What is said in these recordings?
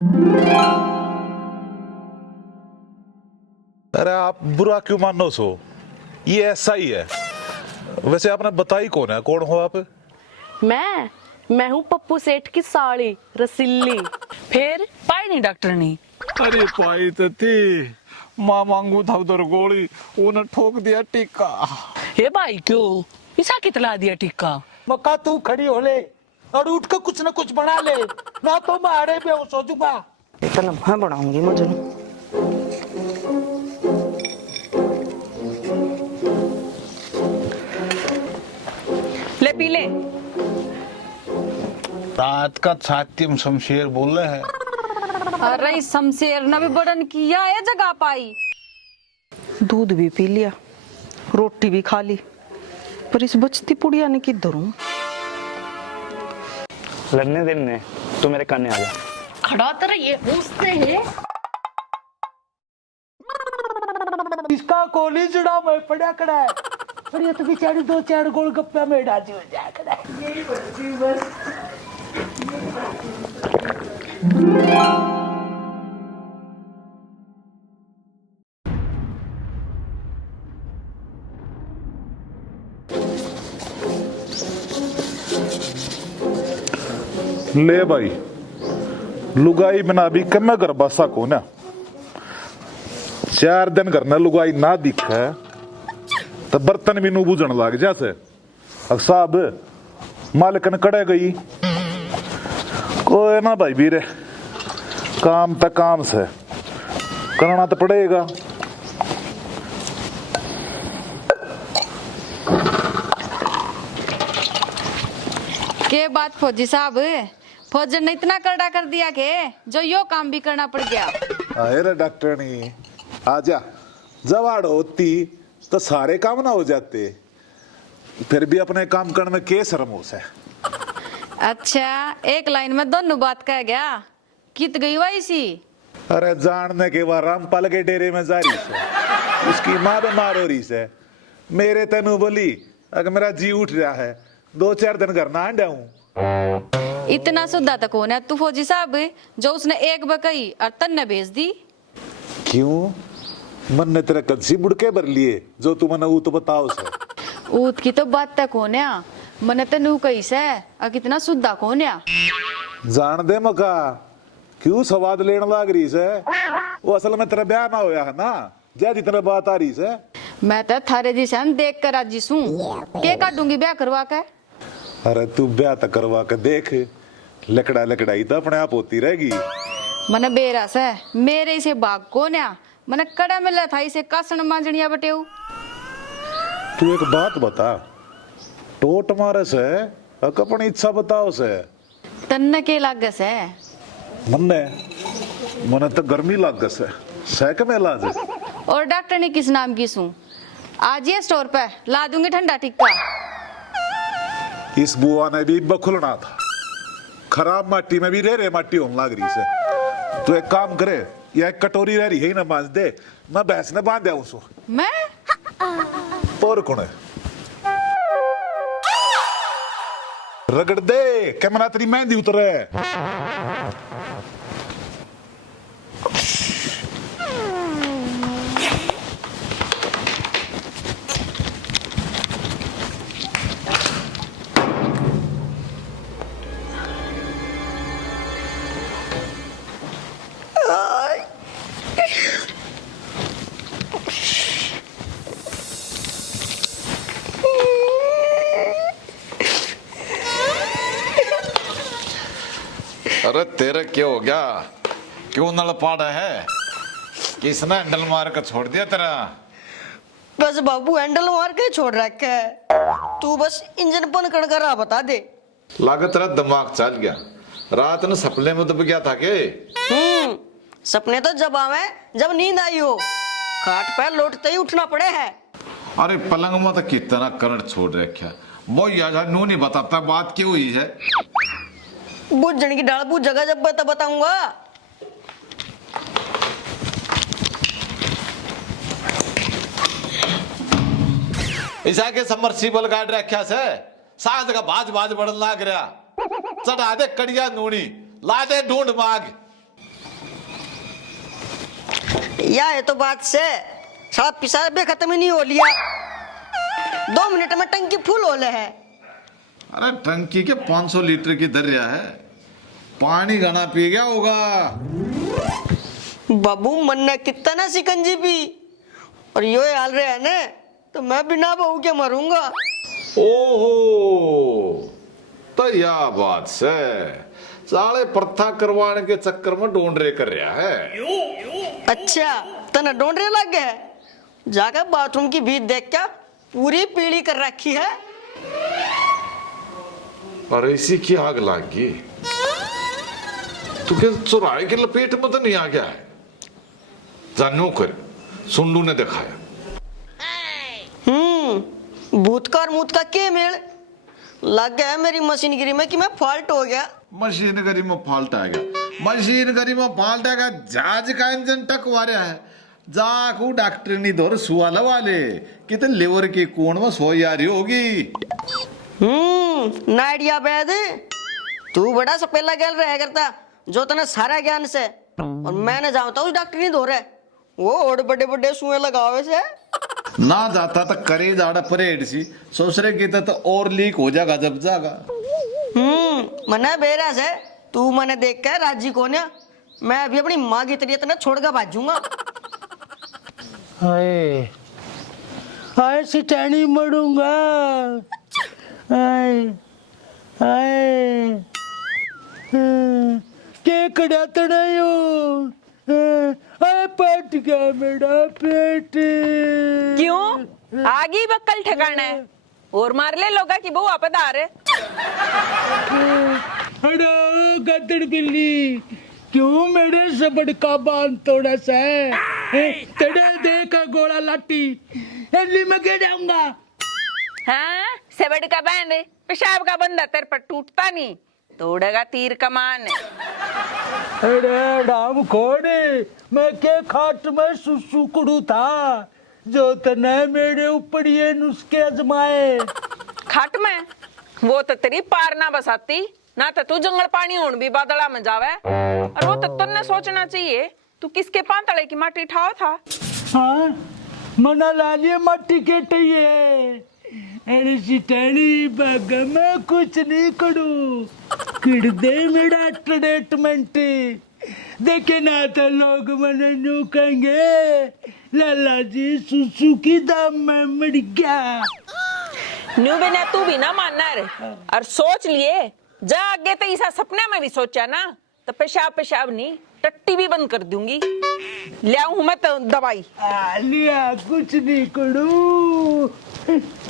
अरे आप बुरा क्यों मानो सो, ये ऐसा ही है। वैसे आपने बताई कौन है, कौन हो आप? मैं हूँ पप्पू सेठ की साली रसीली। फिर पाई नहीं डॉक्टर ने। अरे पाई तो थी, माँ मांगू था उधर गोली, उन्हें ठोक दिया टीका। हे भाई क्यों ऐसा कितला दिया टिक्का? मक्का तू खड़ी हो ले और उठ कर कुछ न कुछ बना ले, ना तो मैं आड़े पे हो सो दूंगा। इतना मैं बनाऊंगी मुझे। ले पी ले। रात का छातिम शमशेर बोल रहे हैं। अरे शमशेर ने भी बड़न किया है जगह पाई। दूध भी पी लिया, रोटी भी खा ली, पर इस बचती पुड़िया ने किधर हूँ? लड़ने देने तू मेरे कान आ जा। खड़ा तर ये उससे है। इसका कोली जुड़ा मैं पड़ा खड़ा है, और ये तो बेचारी दो चार गोलगप्पे में डाजी हो जाया खड़ा है। यही बच्ची बस। ले भाई, लुगाई बना भी कम कर बासा को ना। 4 दिन करना लुगाई ना दिखे तो बर्तन भी नू बुझन लग जैसे। अब साहब मालिकन कड़े गई कोई ना भाई वीरे, काम तक काम से करना तो पड़ेगा। के बात फौजी साहब, फौजन ने इतना करड़ा कर दिया के जो यो काम भी करना पड़ गया। आए रे डॉक्टरनी, आजा। जवाड़ होती तो सारे काम ना हो जाते, फिर भी अपने काम करने में के शर्म हो से। अच्छा, एक लाइन में दोनों बात कह गया, कित गई वही सी। अरे जानने के बाद रामपाल के डेरे में जा रही से, उसकी माँ बीमार हो रही से। मेरे तेनू बोली अगर मेरा जी उठ रहा है 2-4 दिन घर ना आंडा हूँ। इतना सुद्धा तक होना तू फौजी साहब, जो उसने एक बकई और तन ने भेज दी। क्यों? मन ने तेरा कच्ची बुड़के भर लिए जो तू मना वो तो बताओ से। ऊत की तो बात तक होना, मन तेनू कही से और कितना सुद्धा कोन्या। जान दे मका, क्यों सवाद लेने लाग रही से? वो असल में तेरा ब्याह ना होया है ना, जा जितना बात आ रही से। मैं तो थारे जी से देख कर राजी सू, के काटूंगी ब्याह करवा के। अरे तू ब्याह तक करवा के देख, लकड़ा लकड़ाई तो अपने आप होती रहेगी। मन बेरा से मेरे से भाग को न्या, मन कड़ा मिला था इसे कासन मांजनिया बटेऊ। तू एक बात बता, टोट मारे से अपनी इच्छा बताओ से। तन्ने के लाग से मने तो गर्मी लाग से सैक में इलाज। और डॉक्टर ने किस नाम की सू, आज ये स्टोर पे ला दूंगी ठंडा टिक्का। इस बुआ ने भी बखुलना था, खराब माटी में भी रे माटी होने लाग रही से। तू एक काम करे, या एक कटोरी रह रही है ना मांझ दे, मैं भैंस ने बांध दिया उसको। मैं और कौन है? रगड़ दे क्या मना तेरी मेहंदी उतरे। अरे तेरे क्या हो गया, क्यों नल पाड़ा है? किसने हैंडल मार कर छोड़ दिया तेरा? बस बाबू हैंडल मार के छोड़ रखा है, तू बस इंजन बंद कर कर बता दे। लागत तेरा दिमाग चल गया, रात ने सपने में दब गया था के? सपने तो जब आवे जब नींद आई हो, खाट पर लौटते ही उठना पड़े है। अरे पलंग में तो कितना करंट छोड़ रखा, वो यार नू नहीं बताता बात क्यों हुई है। बुझन की डाल बुझ जगह जब बताऊंगा। ऐसा के समरसीबल गाड़ रखा से, साथ का बाज बाज बढ़न लाग रहा। चढ़ा दे कड़िया नूनी, ला दे ढूंढ माग। या ये तो बात से साला पिसाब भी खत्म ही नहीं हो लिया। 2 मिनट में टंकी फुल होले है। अरे टंकी के 500 लीटर की दरिया है, पानी घना पी गया होगा। बाबू मन ने कितना ना सिकंजी पी, और यो हाल रहे है ना तो मैं बिना बहू के मरूंगा। ओहो, तो यह बात से साले प्रथा करवाने के चक्कर में ढूंढ कर रहा है। अच्छा तना ढूंढने लग गए, जाकर बाथरूम की भीत देख क्या पूरी पीली कर रखी है। और इसी की आग लगी, तू क्या चुराए के लपेट में तो नहीं आ गया है? जानो कर सुंडू ने दिखाया। भूत का और मूत का के मेल लग गया मेरी मशीनगिरी में कि मैं फॉल्ट हो गया। मशीनगरी में फॉल्ट आ गया, मशीनगरी में फॉल्ट आ गया, जहाज का इंजन टकवा रहा है। जाकू डॉक्टर नहीं दौर सुआ वाले कितने लेवर की कोण में सोई आ रही होगी। नाइडिया बैद तू बड़ा सपेला गैल रहा करता जो तने सारा ज्ञान से, और मैंने जानता हूँ डॉक्टर नहीं धोरे वो और बड़े बड़े सुए लगावे से ना जाता तो करे जाड़ा परेड सी सोचरे की तो और लीक हो जाएगा जब जागा। मना बेरा से तू मने देख कर राजी को ना, मैं अभी अपनी माँ की तरीके ना छोड़ कर भाजूंगा। हाय हाय सिटानी मरूंगा। हाय हाय के कड़ा तड़ायो। हाय पट गया मेरा पेट। क्यों आगे बक्कल ठिकाना है और मार ले लोगा की बहू आपद आ रहे। अरे गदड़ बिल्ली क्यों मेरे सबड़ का बांध तोड़ा सा है? तड़े दे का गोला लाठी एली में गिर जाऊंगा। हाँ सेबड़ का बैंड पेशाब का बंदा तेरे पर टूटता नहीं, तोड़ेगा तीर कमान। अरे राम खोड़े मैं के खाट में सुसु कुड़ू था जो तने मेरे ऊपर ये नुस्खे आजमाए। खाट में वो तो तेरी पार ना बसाती ना, तो तू जंगल पानी होन भी बादला में जावे। और वो तो तुमने सोचना चाहिए तू किसके पांतले की माटी ठाओ था। हाँ मना लालिए मट्टी के टइए। अरे सिटानी बाग में कुछ नहीं करूँ, कर दे मेरा ट्रीटमेंट। देखे ना तो लोग मने यूं कहेंगे लाला जी सुसु की दाम में मर गया। न्यू बिना तू भी ना मानना रे, और सोच लिए जा आगे तो ऐसा सपने में भी सोचा ना तो पेशाब पेशाब नहीं टट्टी भी बंद कर दूंगी। ले आऊं मैं तो दवाई। लिया कुछ नहीं करूँ।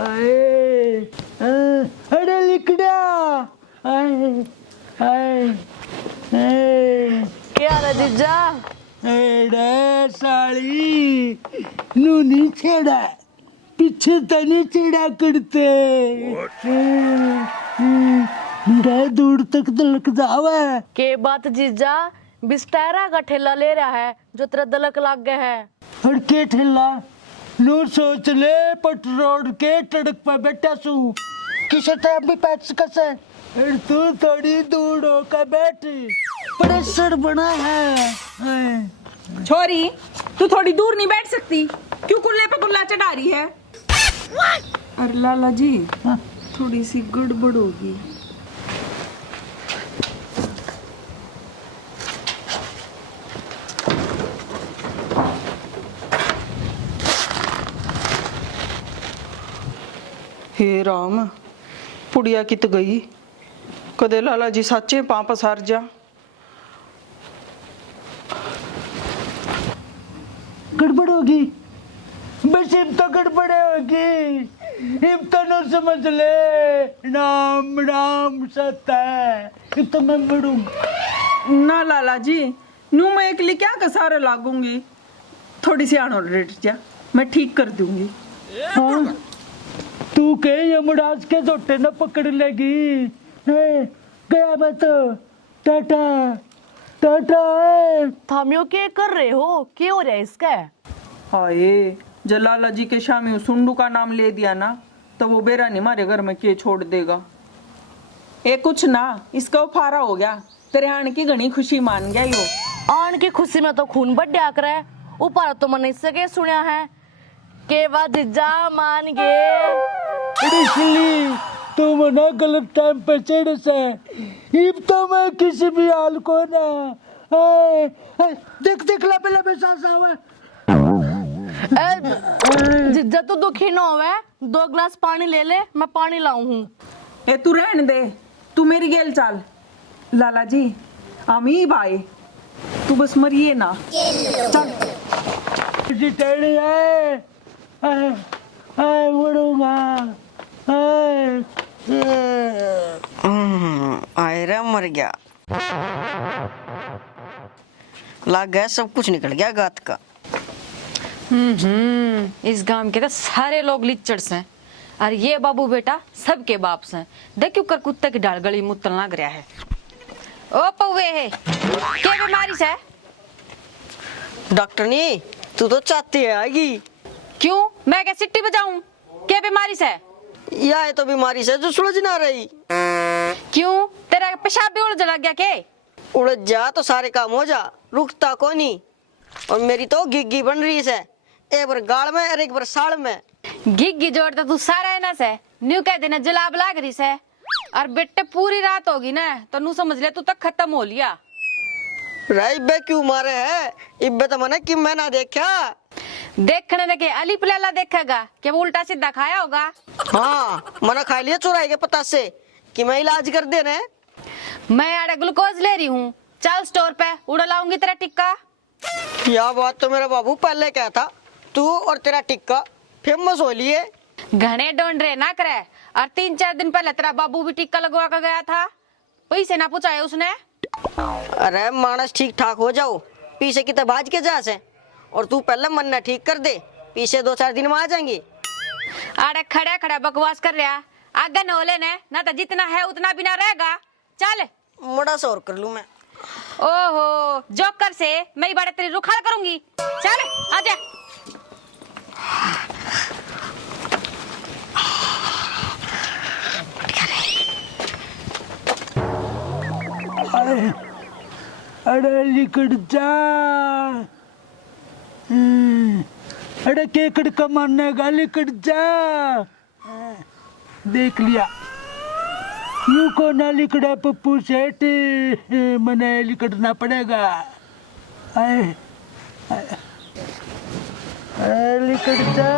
आए अरे लिकड़ा आए आए आए क्या रे जीजा? एड़े साली नूनी छेड़ा पीछे तने छेड़ा करते। मेरा दूर तक दलक जावा। के बात जीजा? बिस्तारा का ठेला ले रहा है जो तेरा दलक लाग गया है। और के ठेला नो सोच ले पट रोड के टड़क पर बैठा सू किसे टाइम भी पैच कसे। और तू थोड़ी दूर होकर बैठ, प्रेशर बना है। छोरी तू थोड़ी दूर नहीं बैठ सकती, क्यों कुल्ले पे कुल्ला चढ़ा रही है? अरे लाला जी थोड़ी सी गड़बड़ होगी। हे राम पुड़िया कित गई, कदे लाला जी साचे पां पसार जा। गड़बड़ होगी बस इम तो गड़बड़ होगी, इम तो न समझ ले नाम राम सत्य है। इम तो मैं मरूंगा ना लाला जी, नू मैं अकेली क्या कसारे लागूंगी। थोड़ी सी आनो रेट जा, मैं ठीक कर दूंगी। हाँ? तू के यमराज के जोटे न पकड़ लेगी। गया मैं तो टाटा टाटा। थामियो के कर रहे हो? क्या हो रहा है इसका? हाय जब लाला जी के शामी सुंडू का नाम ले दिया ना तो वो बेरा नहीं मारे घर में के छोड़ देगा। ए कुछ ना इसका फारा हो गया, तेरे आने की घनी खुशी मान गया यो। आन की खुशी में तो खून बढ़ कर है ऊपर तो मन सके सुनिया है के बाद जीजा मान गए। इसलिए तू मना गलत टाइम पे चढ़ से इब तो मैं किसी भी हाल को ना देख देख लबे लबे सांसा हुआ। जीजा तू दुखी ना होवे, 2 गिलास पानी ले ले, मैं पानी लाऊं हूँ। ए तू रहने दे, तू मेरी गेल चाल। लाला जी अमी भाई तू बस मरिए ना चल। जितने आए उड़ूंगा आए रे मर गया, लग गया सब कुछ निकल गया गात का। इस गांव के तो सारे लोग लिच्चड़ से और ये बाबू बेटा सबके बाप से। देखियो कर कुत्ते की डाल गली मुत्तल लग रहा है। ओ पौवे है क्या बीमारी से? डॉक्टर नी तू तो चाहती है आएगी। क्यों मैं क्या सिट्टी बजाऊं? क्या बीमारी से? या है तो बीमारी से जो सुलझ ना रही। क्यों तेरा पेशाब भी उलझ लग गया के? उलझ जा तो सारे काम हो जा, रुकता को नहीं। और मेरी तो गिग्गी बन रही है, एक बार गाड़ में और एक बार साड़ में। गिग्गी जोड़ तो तू सारा है ना से न्यू कह देना जलाब लाग रही से। और बेटे पूरी रात होगी ना तो नू समझ ले तू तक खत्म हो लिया। इब्बे क्यों मारे है? इब्बे तो मने कि मैं ना देखा। देखने देखे अली पलाला देखेगा कि वो उल्टा सीधा खाया होगा। हाँ मना खा लिया चुराई के पता से कि मैं इलाज कर दे रहे। मैं आड़े ग्लूकोज ले रही हूँ, चल स्टोर पे उड़ा लाऊंगी तेरा टिक्का। यह बात तो मेरा बाबू पहले क्या था, तू और तेरा टिक्का फेमस हो लिए। घने डोंड रे ना करे। और 3-4 दिन पहले तेरा बाबू भी टिक्का लगवा कर गया था, पैसे ना पूछाए उसने। अरे मानस ठीक ठाक हो जाओ, पीछे की भाज के जा से। और तू पहले मन ना ठीक कर दे, पीछे 2-4 दिन में आ जाएंगी। अरे खड़ा खड़ा बकवास कर रहा, आगे न होले ने ना तो जितना है उतना भी ना रहेगा। चल बड़ा सा और कर लूं मैं। ओहो जोकर से मैं बड़े तेरी रुखाड़ करूंगी। चल आजा। अरे लिकड़ जा, अरे केकड़ का मारने का लिकड़ जा। देख लिया यूं को ना लिकड़ा पप्पू सेठ, मने लिकड़ना पड़ेगा। आए लिकड़ जा,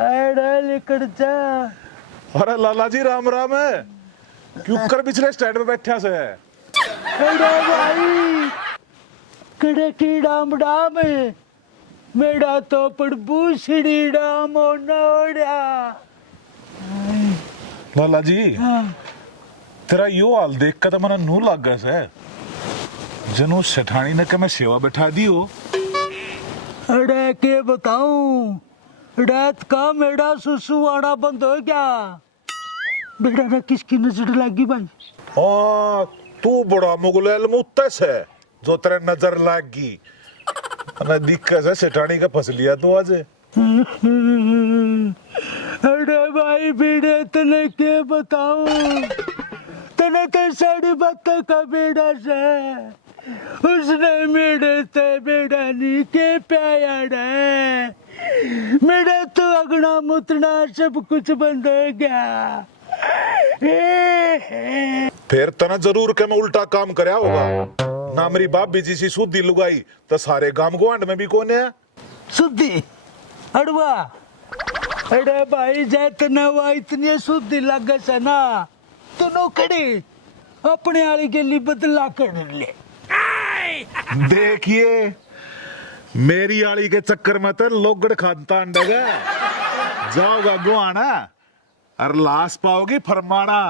अरे लिकड़ जा। अरे लाला जी राम राम है, क्यों कर पिछले स्टैंड में बैठा से है? अरे भाई कड़े की डाम डाम मेरा तो प्रभु श्री राम नोड़ा। लाला जी तेरा यो हाल देख कर तो मना नू लग गया से जनू सेठानी ने के मैं सेवा बैठा दी हो। अरे के बताऊं, रात का मेरा सुसु आना बंद हो गया। बेटा ने किसकी नजर लगी भाई? हाँ तू बड़ा मुगलैल मुत्तस है जो तेरे नजर लग गई। दिक्कत है सेठानी का फंस लिया तू आज। अरे भाई बेड़े तने के बताऊं, तने तो सारी बातें का बेड़ा से उसने मेरे से बेड़ा नी के प्याया रे। मेरा तो अगना मुतना सब कुछ बंद हो गया। फिर तना जरूर के मैं उल्टा काम करया होगा ना। मेरी बाप जी सी सुधी लुगाई तो सारे गांव गुआंड में भी कौन है सुधी अड़वा। अरे भाई जैतना हुआ इतनी सुधी लगे से ना तो नौकरी अपने वाली के लिए बदला कर ले। देखिए मेरी आली के चक्कर में तो लोगड़ खानता अंडगा जाओगा गुआना और लाश पाओगे फरमाना।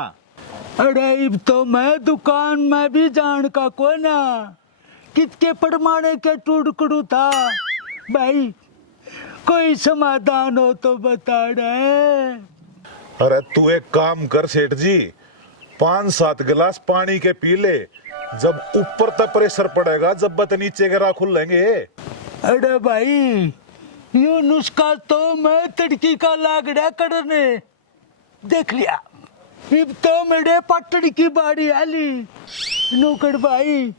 अरे अब तो मैं दुकान में भी जान का को ना कितके परमाने के टुकड़ू था भाई, कोई समाधान हो तो बता रहे। अरे तू एक काम कर सेठ जी, 5-7 गिलास पानी के पी ले, जब ऊपर तक प्रेशर पड़ेगा जब बत नीचे के राह खुलेंगे। अरे भाई यू नुस्खा तो मैं तड़की का लागड़ा करने देख लिया। अब तो मेरे पटड़ी की बारी आली। नौकर भाई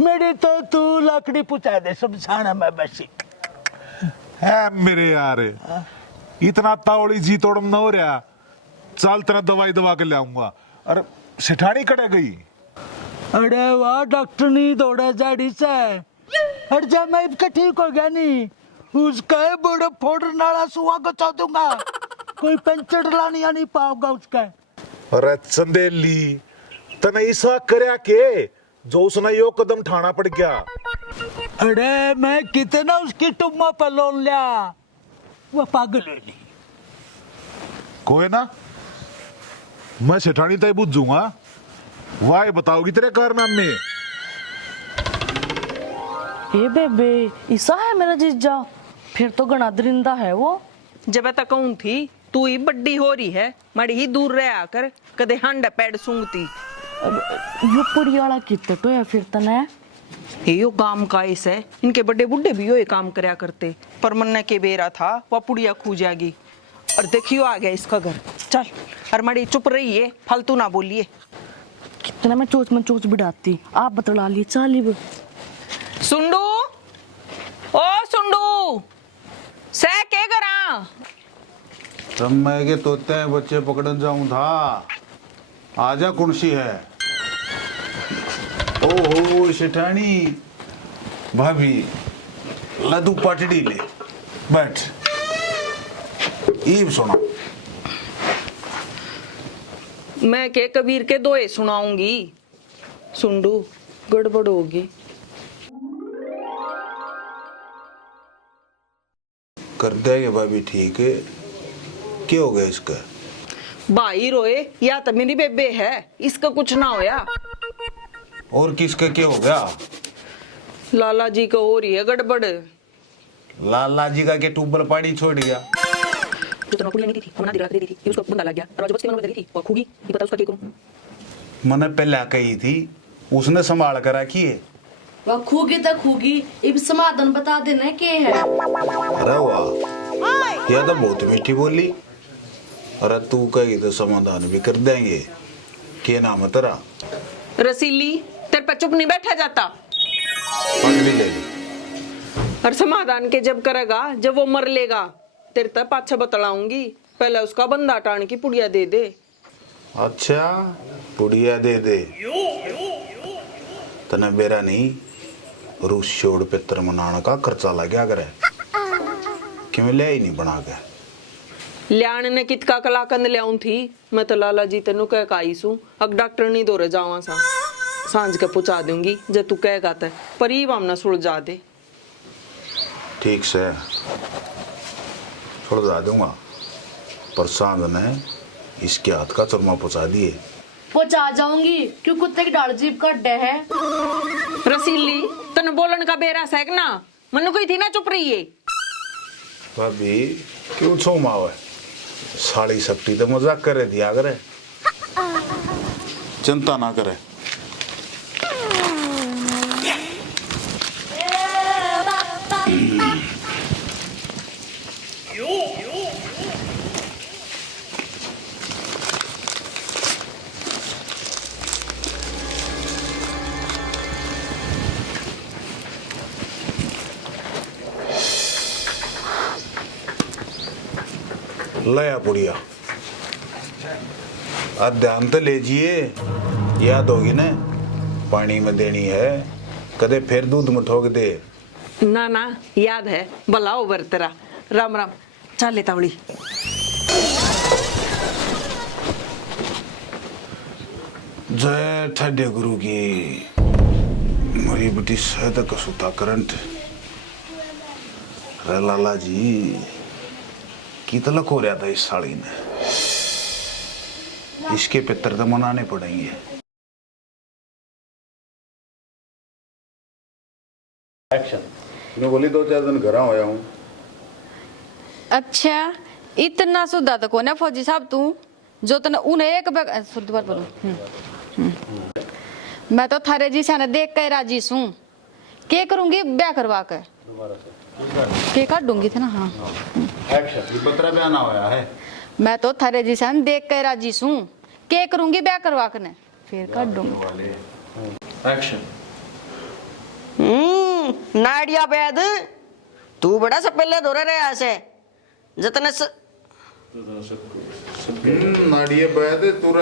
मेरी तो तू लकड़ी पुचा दे शमशान में बसी। है मेरे यार, इतना तावड़ी जी तोड़म न हो रहा। चल तेरा दवाई दवा के ले आऊंगा। अरे सेठानी कड़े गई। अरे वाह डॉक्टर नहीं दौड़ा जाड़ी से। अरे जब मैं इसका ठीक हो गया नहीं, उसका बड़ा फोड़ नाला सुहा गचा दूंगा, कोई पंचर लानी नहीं पाऊंगा उसका। अरे चंदेली तने ऐसा करया के जो उसने यो कदम ठाना पड़ गया। अरे मैं कितना उसकी टुम्मा पर लोन लिया, वो पागल है नहीं। कोई ना, मैं सेठानी तय बुझूंगा। वाह बताओगी तेरे कारनामे। ए बेबे ऐसा है मेरा जीजा, फिर तो घना दरिंदा है वो। जब तक कहूं थी तू ही बड्डी हो रही है, मड़ी ही दूर रहा कर, कदे हंड पैड सूंघती। यो पुड़ियाला कितने तो है फिर तने। यो काम का ऐसे इनके बड़े बुड्ढे भी यो काम करया करते, पर मन्ने के बेरा था वह पुड़िया खू जाएगी। और देखियो आ गया इसका घर। चल और मड़ी चुप रही है, फालतू ना बोलिए। कितना मैं चोच बिड़ाती, आप बतला लिए चाली। सुंडू, ओ सुंडू, सह के करा? तब मैं के तोते हैं बच्चे पकड़न जाऊं था। आजा कुर्सी है। ओहो सेठानी भाभी, लदू पटड़ी ले बैठ। ईब सुना। मैं के कबीर के दोए सुनाऊंगी। सुंडू गड़बड़ होगी। कर देंगे भाभी, ठीक है। क्या हो गया इसका? भाई रोए या तो मेरी बेबे है, इसका कुछ ना होया। और किसका क्या हो गया? लाला जी का हो रही है गड़बड़। लाला जी का के ट्यूबवेल पानी छोड़ गया। जो तो नौकरी नहीं थी, हमने दिला दे दी थी, ये उसका बंदा लग गया। और जबरदस्ती मैंने दे दी थी, वो खूगी, ये बता उसका क्या करूं? मैंने पहले कही थी, उसने संभाल कर रखी है। वह खूगी तो खूगी, इब समाधान बता देना के है। अरे वाह, यह तो बहुत मीठी बोली। अरे तू कही तो समाधान भी कर देंगे। क्या नाम है तेरा? रसीली, तेरे पर चुप नहीं बैठा जाता। पगड़ी ले ली। और समाधान के जब करेगा, जब वो मर लेगा, तेरे तक पाछा बतलाऊंगी। पहले उसका बंदा टाण की पुड़िया दे दे। अच्छा पुड़िया दे दे। तना बेरा नहीं, रूस छोड़ पितर मनाने का खर्चा लग गया करे। क्यों ले ही नहीं बना के? लियान ने कितका कलाकंद लियाऊं थी। मैं तो लाला जी तेनू कह के आई सू, अब डॉक्टर नहीं दौरे जावा सा, सांझ के पहुंचा दूंगी जब तू कहेगा ते। पर ही वामना सुलझा दे। ठीक से सुलझा दूंगा, पर सांझ ने इसके हाथ का चूरमा पहुंचा दिए। पहुंचा जाऊंगी, क्यों कुत्ते की डाल जीप का अड्डे है। रसीली, तने बोलन का बेरा सैक ना, मनु कोई थी ना चुप रही है। भाभी क्यों छो मावे? साड़ी शक्ति तो मजाक करे दिया करे, चिंता ना करे। लया पुड़िया, अब ध्यान तो लीजिए, याद होगी ना? पानी में देनी है, कदे फिर दूध में ठोक दे। ना ना याद है, भला ओवर तेरा। राम राम, चल ले तावड़ी। जय ठाडे गुरु की। मेरी बेटी सहद कसूता करंट। रे लाला जी की तलक हो रहा था इस साड़ी ने। इसके पितर तो मनाने पड़ेंगे। मैं बोली 2-4 दिन घर आया हूँ। अच्छा इतना सुधा तो कोने फौजी साहब तू, जो तने उन्हें एक बार बोलो। मैं तो थारे जी से देख के राजी सूं। के करूंगी ब्याह करवा कर के काट दूंगी थे ना। हाँ एक्शन, ये पत्र बयाना होया है। मैं तो थारे जी से देख के राजी सूं। के करूंगी ब्याह करवा कर फिर काट दूंगी। एक्शन, नाड़िया बैद तू बड़ा सब पहले धोरे रहे ऐसे जितने नाड़िया बैद तू